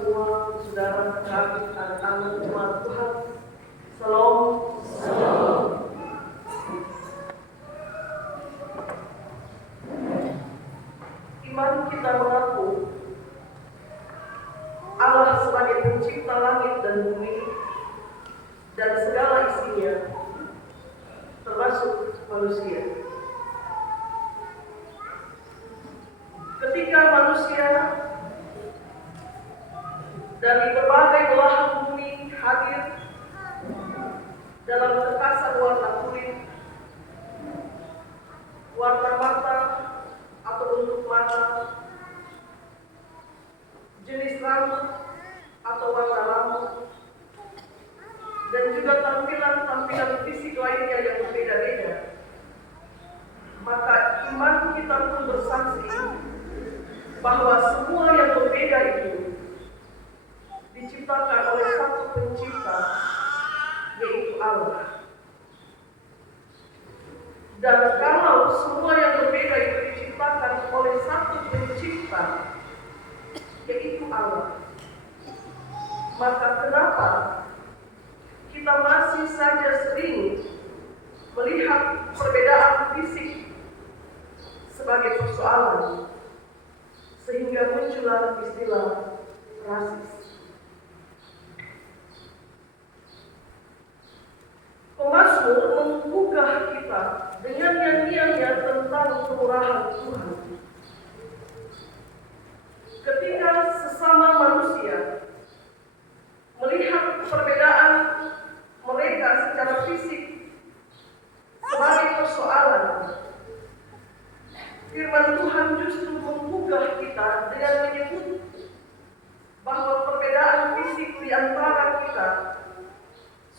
semua saudara kami, anak-anak jemaat Tuhan. Salam. Salam. Iman kita mengaku Allah sebagai pencipta langit dan bumi dan segala isinya, termasuk manusia. Ketika manusia dari berbagai belahan bumi hadir dalam kekasan warna kulit, warna mata atau bentuk mata, jenis rambut atau warna rambut, dan juga tampilan fisik lainnya yang berbeda-beda, maka iman kita pun bersaksi bahwa semua yang berbeda itu diciptakan oleh satu pencipta, yaitu Allah. Dan kalau semua yang berbeda itu diciptakan oleh satu pencipta, yaitu Allah, maka kenapa kita masih saja sering melihat perbedaan fisik sebagai persoalan, sehingga muncullah istilah rasis. Pemazmur menggugah kita dengan nyanyiannya tentang kemurahan Tuhan. Ketika sesama manusia melihat perbedaan mereka secara fisik sebagai persoalan, firman Tuhan justru menggugah kita dengan menyebut bahwa perbedaan fisik di antara kita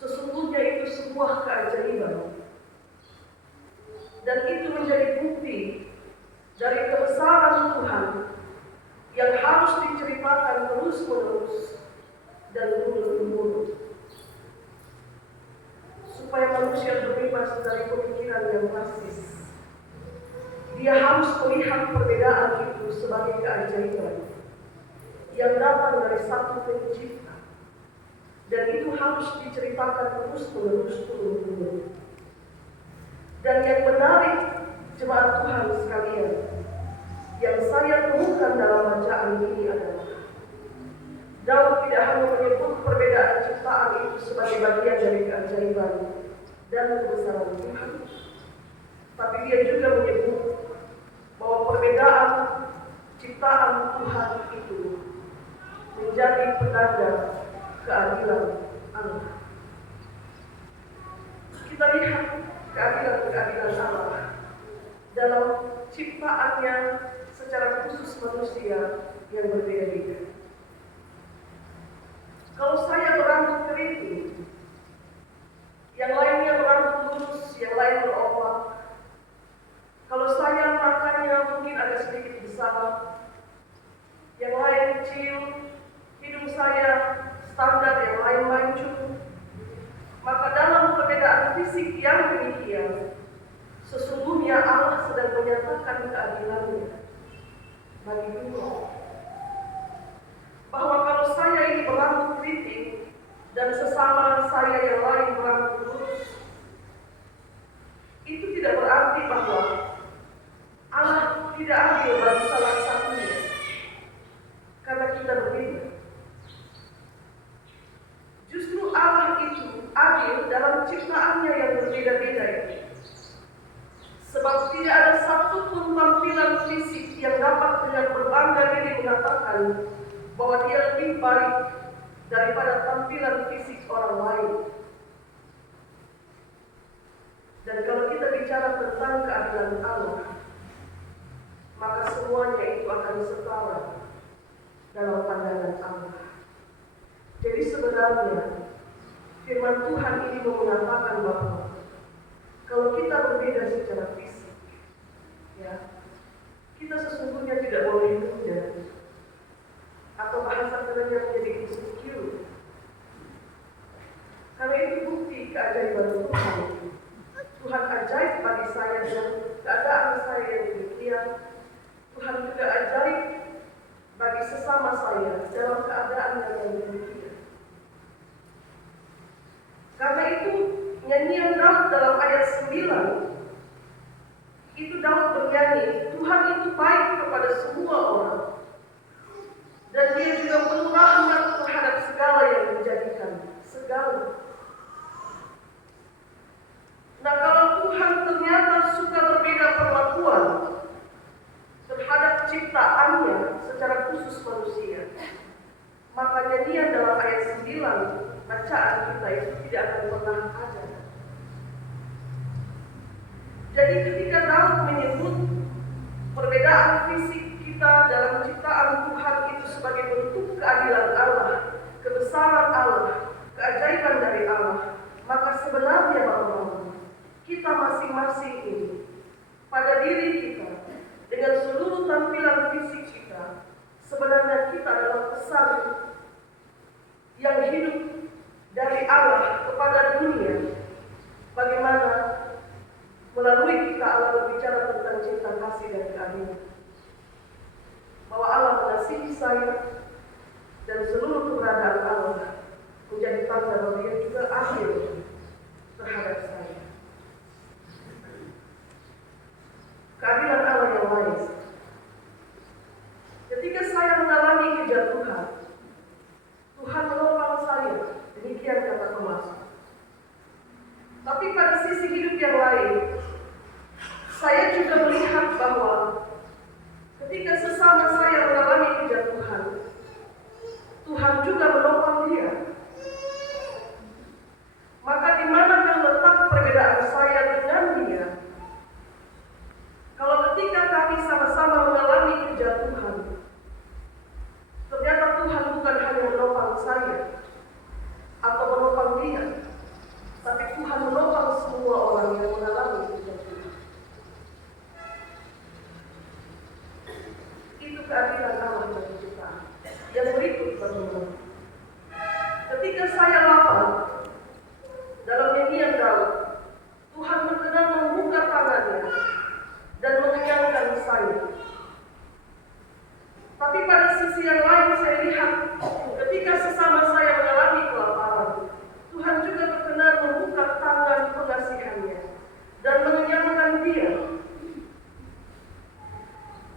sesungguhnya itu sebuah keajaiban. Dan itu menjadi bukti dari kebesaran Tuhan yang harus diceritakan terus-menerus dan turun-temurun, supaya manusia bebas dari pemikiran yang rasis. Dia harus melihat perbedaan itu sebagai keajaiban yang datang dari satu pencipta. Dan itu harus diceritakan terus-menerus turun-temurun. Dan yang menarik jemaat Tuhan sekalian, yang saya temukan dalam bacaan ini adalah Daud tidak hanya menyebut perbedaan ciptaan itu sebagai bagian dari keajaiban dan kebesaran Tuhan, tapi dia juga menyebut bahwa perbedaan ciptaan Tuhan itu menjadi penanda keadilan Allah. Kita lihat keadilan Allah dalam ciptaannya secara khusus manusia yang berbeda-beda. Kalau saya berambut keriting, yang lainnya berambut lurus, yang lain beropak. Kalau saya matanya mungkin agak sedikit besar, yang lain kecil, hidung saya standar, yang lain mancung. Maka dalam perbedaan fisik yang demikian, sesungguhnya Allah sedang menyatakan keadilannya bagi dunia. Bahwa kalau saya ini berambut keriting dan sesama saya yang lain berambut lurus, itu tidak berarti bahwa Allah tidak adil bagi salah satunya, karena kita berbeda. Justru Allah itu adil dalam ciptaannya yang berbeda-beda itu. Sebab tidak ada satupun tampilan fisik yang dapat dengan berbangga diri mengatakan bahwa dia lebih baik daripada tampilan fisik orang lain. Dan kalau kita bicara tentang keadilan Allah, maka semuanya itu akan setara dalam pandangan Allah. Jadi sebenarnya firman Tuhan ini mengatakan bahwa kalau kita berbeda secara fisik, ya, kita sesungguhnya tidak boleh muda, atau bahasa kerennya menjadi insecure. Karena itu bukti keajaiban Tuhan. Tuhan ajaib bagi saya dan keadaan saya yang demikian. Tuhan juga ajaib bagi sesama saya dalam keadaan yang demikian. Karena itu nyanyian Daud dalam ayat 9 itu Daud bernyanyi, Tuhan itu baik kepada semua orang, dan Dia juga penuh rahmat terhadap segala yang dijadikan, segala. Nah, kalau Tuhan ternyata suka berbeda perlakuan terhadap ciptaannya secara khusus manusia, maka nyanyian dalam ayat 9 bacaan kita itu tidak akan pernah ada. Jadi ketika Daud menyebut perbedaan fisik kita dalam ciptaan Tuhan itu sebagai bentuk keadilan Allah, kebesaran Allah, keajaiban dari Allah, maka sebenarnya Bapak-Bapak, kita masing-masing ini pada diri kita dengan seluruh tampilan fisik kita, sebenarnya kita adalah pesan yang hidup dari Allah kepada dunia. Bagaimana melalui kita Allah berbicara tentang cinta kasih dan keadilan, bahwa Allah mengasihi saya dan seluruh keberadaan Allah menjadi tanda bahwa Dia juga adil terhadap saya. Keadilan Allah yang lain, ketika saya mengalami kejatuhan, Tuhan menolong saya, demikian kata Thomas. Tapi pada sisi hidup yang lain, saya juga melihat bahwa ketika sesama saya mengalami kejatuhan, Tuhan juga menopang dia. Maka di manakah letak perbedaan saya dengan dia? Kalau ketika kami sama-sama mengalami kejatuhan, ternyata Tuhan bukan hanya menopang saya atau menopang dia, tapi Tuhan menopang semua orang yang mengalami kejatuhan. Itu keadilan Allah bagi kita. Yang berikut bagaimana? Ketika saya lapar, dalam nyanyian Daud, Tuhan berkenan membuka tangannya dan mengenyangkan saya. Tapi pada sisi yang lain saya lihat, ketika sesama saya mengalami kelaparan, Tuhan juga berkenan membuka tangan pengasihannya dan mengenyangkan dia.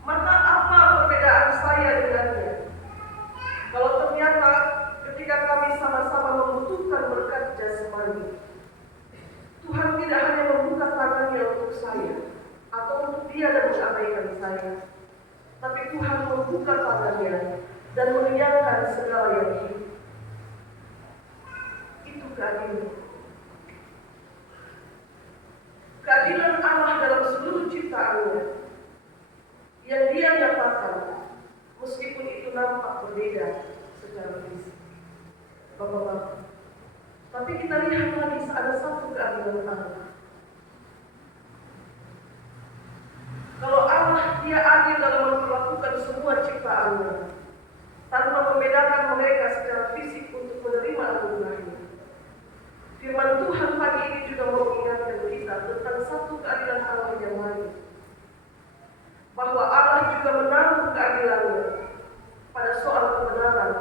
Maka apa perbedaan saya dengannya? Kalau ternyata ketika kami sama-sama membutuhkan berkat jasmani, Tuhan tidak hanya membuka tangannya untuk saya atau untuk dia dan mengabaikan saya, tapi Tuhan membuka tangannya dan mengenyangkan segala yang hidup. Itu keadilan. Keadilan Allah dalam seluruh ciptaannya yang Dia nyatakan, meskipun itu nampak berbeda secara fisik. Bapak-bapak, tapi kita lihat lagi ada satu keadilan Allah. Kalau Allah Dia adil dalam memperlakukan semua ciptaannya, tanpa membedakan mereka secara fisik untuk menerima anugerahnya. Firman Tuhan pagi ini juga mau mengingatkan kita tentang satu keadilan Allah yang lain, bahwa Allah juga menaruh keadilannya pada soal kebenaran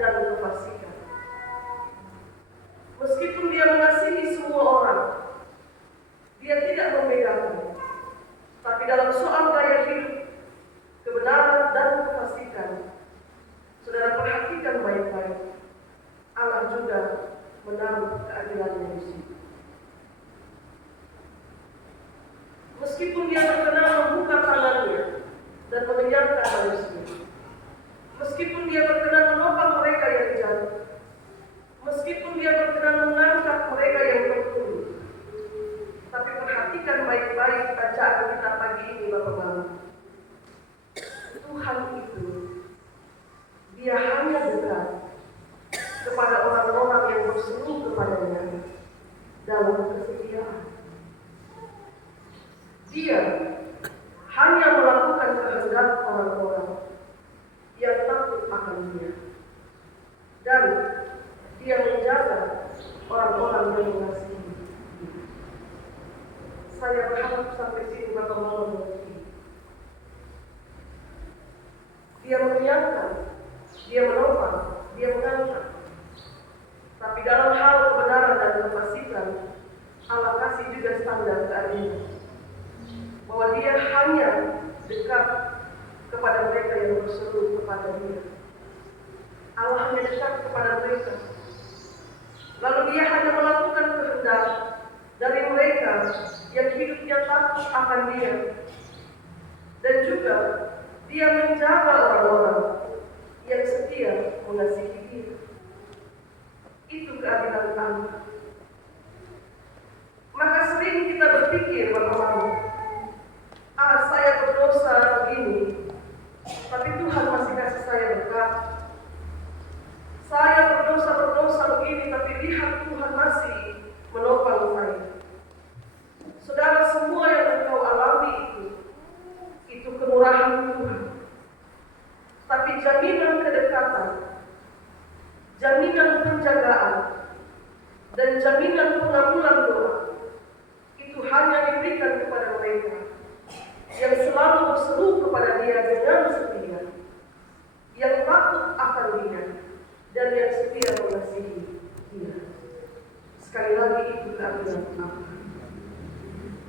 dan kefasikan. Meskipun Dia mengasihi semua orang, Dia tidak membedakan. Tapi dalam soal gaya hidup, kebenaran dan kefasikan, saudara perhatikan baik-baik, Allah juga menaruh keadilannya di situ. Meskipun Dia berkenan membuka tangannya dan mengenyangkan manusia, meskipun Dia berkenan menopang mereka yang jatuh, meskipun Dia berkenan mengangkat mereka yang tertunduk, tapi perhatikan baik-baik bacaan kita pagi ini, Bapak-Bapak. Tuhan itu Dia hanya dekat kepada orang-orang yang berseru kepadanya dalam kesetiaan. Dia hanya melakukan kehendak orang-orang yang takut akan Dia, dan Dia menjaga orang-orang yang mengasihi. Saya berharap sampai sini Bapak-Bapak mengerti. Dia mengenyangkan kepada mereka yang berseru kepada Dia. Allah hanya dekat kepada mereka. Lalu Dia hanya melakukan kehendak dari mereka yang hidupnya takut akan Dia. Dan juga Dia menjaga orang-orang yang setia mengasihi Dia. Itu keadilan Allah. Maka sering kita berpikir bahwa saya berdosa begini, tapi Tuhan masih kasih saya berkat. Saya berdosa begini, tapi lihat Tuhan masih menopang saya. Saudara, semua yang engkau alami itu kemurahan Tuhan. Tapi jaminan kedekatan, jaminan penjagaan, dan jaminan pengabulan doa itu hanya diberikan kepada mereka yang selalu berseru kepada Dia dengan setia, yang takut akan Dia, dan yang setia mengasihi Dia. Sekali lagi, itu keadilan Allah.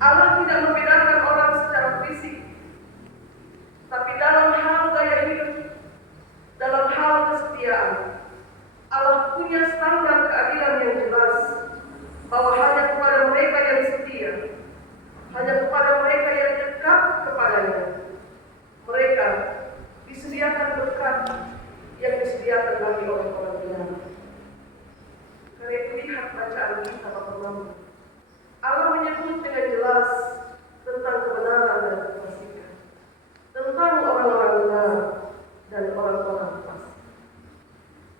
Allah tidak membedakan orang secara fisik, tapi dalam hal gaya hidup, dalam hal kesetiaan, Allah punya standar keadilan yang jelas, bahwa hanya kepada mereka yang setia, hanya kepada mereka yang dekat kepadanya, mereka disediakan berkat yang disediakan bagi orang-orang benar. Karena itu lihat bacaan kita Bapak-Bapak. Allah menyebut dengan jelas tentang kebenaran dan kefasikan, tentang orang-orang benar dan orang-orang fasik.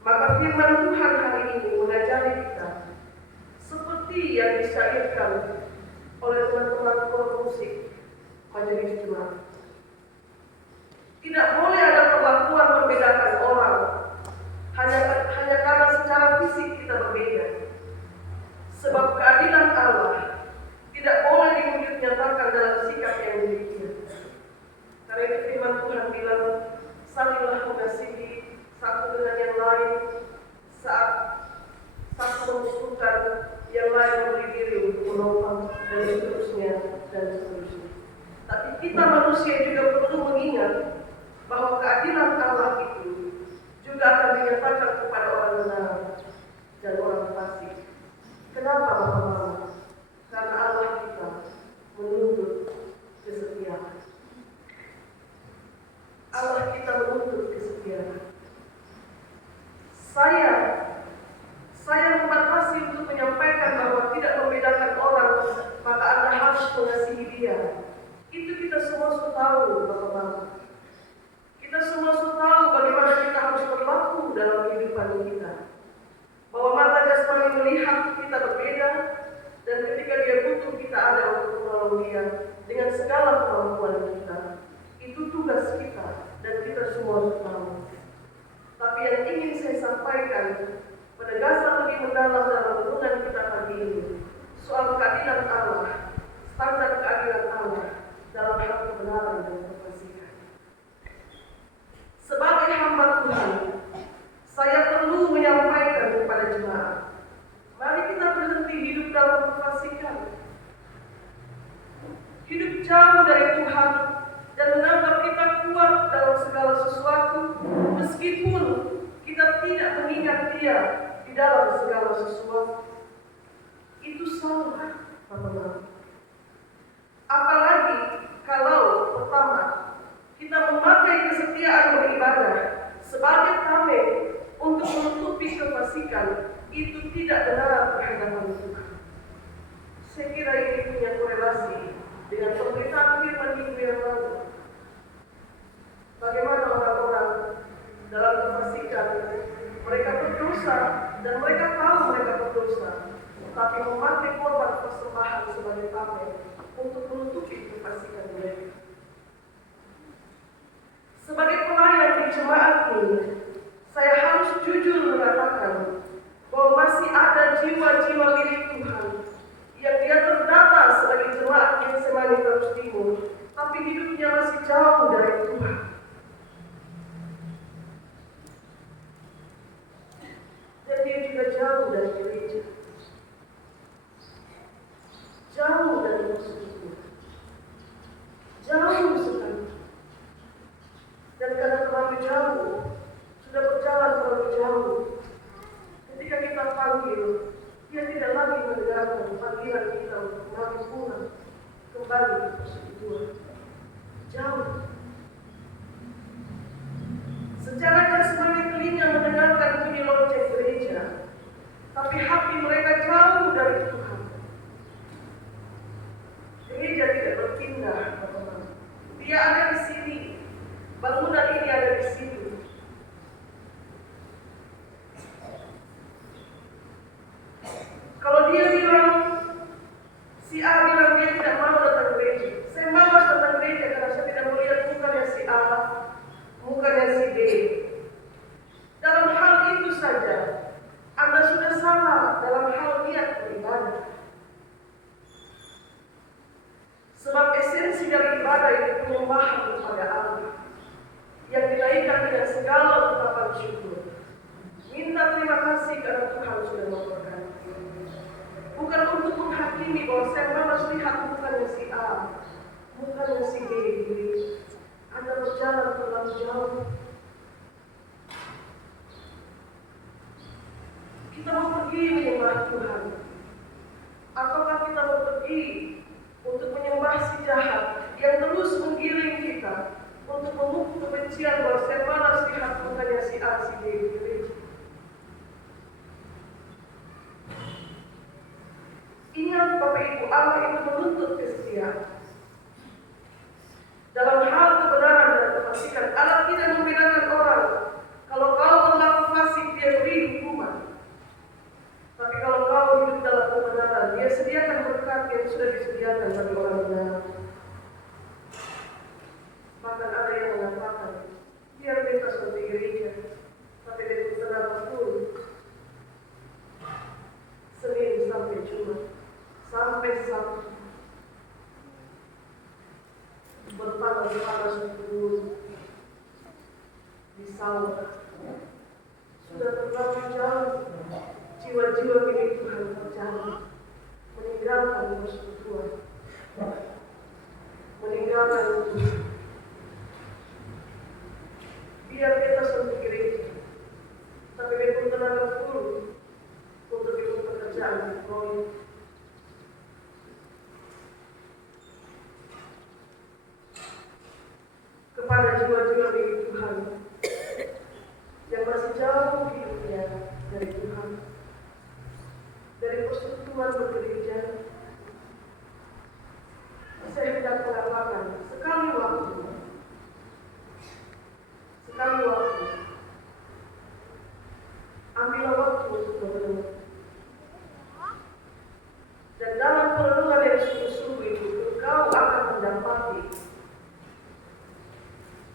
Maka firman Tuhan hari ini mengajari kita seperti yang disyairkan oleh teman-teman kor musik majelis jemaat. Tidak boleh ada perlakuan membedakan orang hanya karena secara fisik kita berbeda. Sebab keadilan Allah tidak boleh dinyatakan dalam sikap yang demikian. Karena itu firman Tuhan bilang, salinglah mengasihi satu dengan yang lain, saat satu membutuhkan, yang lain memberi diri untuk menopang, dan seterusnya, dan seterusnya. Tapi kita manusia juga perlu mengingat bahwa keadilan Allah itu juga akan dinyatakan kepada orang benar dan orang fasik. Kenapa Bapak-Bapak? Karena Allah kita menuntut kesetiaan. Allah kita menuntut kesetiaan. Saya membatasi untuk menyampaikan bahwa tidak membedakan orang, maka Anda harus mengasihi dia. Itu kita semua sudah tahu, Bapak-Bapak. Kita semua sudah tahu bagaimana kita harus berlaku dalam kehidupan kita. Bahwa mata jasmani melihat kita berbeda, dan ketika dia butuh kita ada untuk menolong dia dengan segala kemampuan kita. Itu tugas kita, dan kita semua sudah tahu. Tapi yang ingin saya sampaikan pada dasar lebih mendalam dalam renungan kita pagi ini, soal keadilan Allah, standar keadilan Allah dalam hal kebenaran dan kefasikan. Sebagai hamba Tuhan, saya perlu menyampaikan kepada jemaat, mari kita berhenti hidup dalam kefasikan, hidup jauh dari Tuhan, dan menganggap kita kuat dalam segala sesuatu, meskipun kita tidak mengingat Dia di dalam segala sesuatu. Itu salah, teman-teman. Apalagi kalau pertama kita memakai kesetiaan beribadah sebagai tameng untuk menutupi kefasikan, itu tidak benar berhadapan Tuhan. Saya kira ini punya korelasi dengan pemberitaan firman minggu yang lalu. Bagaimana orang-orang dalam kefasikan, mereka berdosa dan mereka tahu mereka berdosa, tapi memakai korban persembahan sebagai tameng untuk menutupi kefasikan mereka. Sebagai pelayan di jemaat ini, saya harus jujur mengatakan bahwa masih ada jiwa-jiwa milik Tuhan yang dia terdata sebagai jemaat yang Getsemani Terus Timur, tapi hidupnya masih jauh dari Tuhan. Dan dia juga jauh dari gereja, jauh dari musuh Tuhan. terlalu jauh. Ketika kita panggil, dia tidak lagi mendengarkan panggilan kita untuk kembali pulang, kembali ke persekutuan. Jauh. Secara jasmani telinga mendengarkan bunyi lonceng gereja, tapi hati mereka jauh dari Tuhan. Gereja tidak berpindah, teman-teman. Dia ada di sini. Bangunan ini ada di situ. Kalau dia bilang, si A bilang dia tidak mau datang gereja. Saya malas datang gereja karena saya tidak melihat mukanya si A, mukanya si B. Dalam hal itu saja, Anda sudah salah dalam hal niat beribadah. Sebab esensi dari ibadah itu penyembahan kepada Allah yang dinaikkan dengan segala ungkapan syukur. Minta terima kasih karena Tuhan sudah memberkati. Bukan untuk menghakimi bahwa saya malas lihat mukanya si A, mukanya si B. Anda berjalan terlalu jauh. Kita mau pergi menyembah Tuhan, ataukah kita mau pergi untuk menyembah si jahat yang terus menggiring kita untuk memupuk kebencian bahwa saya malas lihat mukanya si A, si B. Ingat Bapak Ibu, Allah itu menuntut kesetiaan. Dalam hal kebenaran dan kefasikan, Allah tidak membedakan orang. Kalau kau berlaku fasik, dia beri hukuman. Tapi kalau kau hidup dalam kebenaran, dia sediakan berkat yang sudah disediakan bagi orang benar. Bahkan ada yang mengatakan, biar beta seperti gereja, tapi dia tenaga full. Senin sampai Jumat, sampai Sabtu. Berpanas-panas di sawah. Sudah terlalu jauh. Jiwa-jiwa milik Tuhan berjalan, meninggalkan persekutuan, meninggalkan Tuhan. Biar kita sentuh gereja, tapi dia pun tenaga full untuk ikut pekerjaan di proyek. Kepada jiwa-jiwa milik Tuhan yang masih jauh hidupnya dari Tuhan, dari persekutuan bergereja, saya hendak mengatakan sekali waktu, ambillah waktu untuk merenung. Dan dalam perenungan yang sungguh-sungguh itu, engkau akan mendapati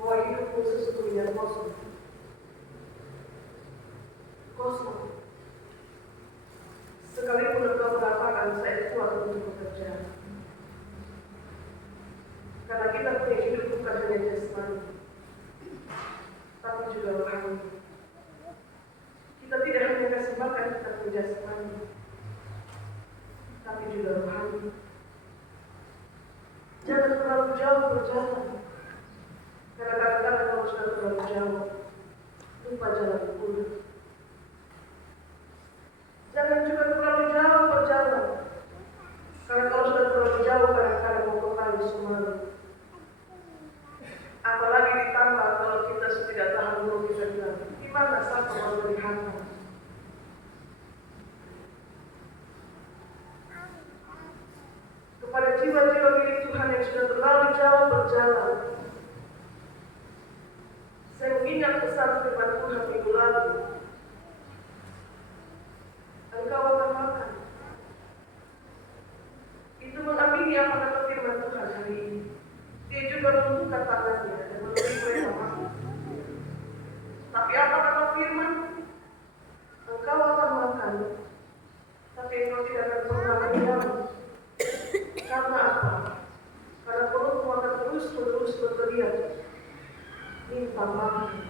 bahwa hidupmu sesungguhnya kosong. Sekalipun engkau mengatakan saya kuat untuk bekerja. Karena kita punya hidup bukan hanya jasmani, tapi juga rohani. Kita tidak hanya kasih makan kita punya jasmani, tapi juga rohani. Jangan terlalu jauh berjalan. Karena kadang-kadang kalau sudah terlalu jauh, lupa jalan pulang. Jangan juga terlalu jauh berjalan. Karena kalau sudah terlalu jauh, kadang-kadang mau kembali semua. Apalagi ditambah kalau kita tidak tahan dulu, kita bilang, gimana satu mau melihatnya? Kepada jiwa-jiwa milik Tuhan yang sudah terlalu jauh berjalan, saya mengingat pesan firman Tuhan minggu lalu. Engkau akan makan. Itu mengamini apa kata firman Tuhan hari ini. Dia juga membuka tangannya dan memberi mereka makan. Tapi apa kata firman? Engkau akan makan, tapi engkau tidak akan pernah kenyang. Karena apa? Karena perutmu akan terus-menerus berteriak, minta makan,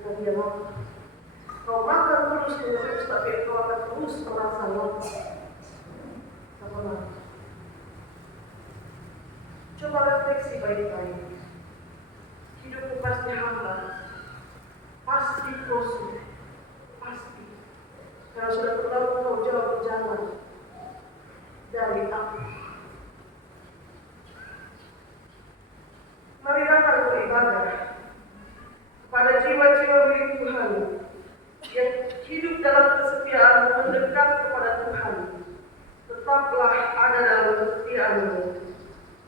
dan dia makan. Kau makan terus, tapi engkau akan terus merasa lapar. Sama lagi. Coba refleksi baik-baik. Hidupmu pasti hambar, pasti kosong, Karena sudah terlalu kau jauh berjalan dari aku. Mari datang beribadah kepada jiwa-jiwa milik Tuhan yang hidup dalam kesetiaan mendekat kepada Tuhan. Tetaplah ada dalam kesetiaanmu,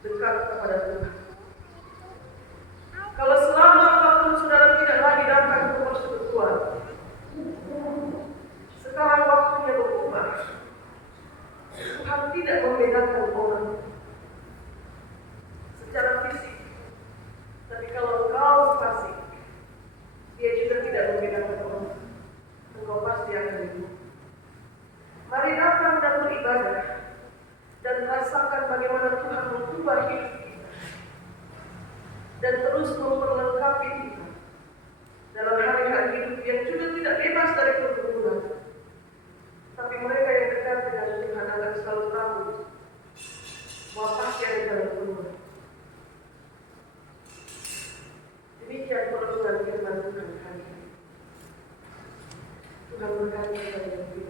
dekat kepada Tuhan. Kalau selama waktu saudara tidak lagi datang ke persekutuan, sekarang waktunya berubah. Tuhan tidak membedakan orang secara fisik, tapi kalau kau fasik, dia juga tidak membedakan orang. Engkau pasti akan hidup. Mari datang dan beribadah dan rasakan bagaimana Tuhan mengubah hidup kita dan terus memperlengkapi kita dalam hari-hari hidup yang juga tidak bebas dari pergumulan. Tapi mereka yang dekat dengan Tuhan akan selalu tahu bahwa pasti ada dalam Tuhan. Demikian perluan firman Tuhan hari ini. Tuhan berkati kita.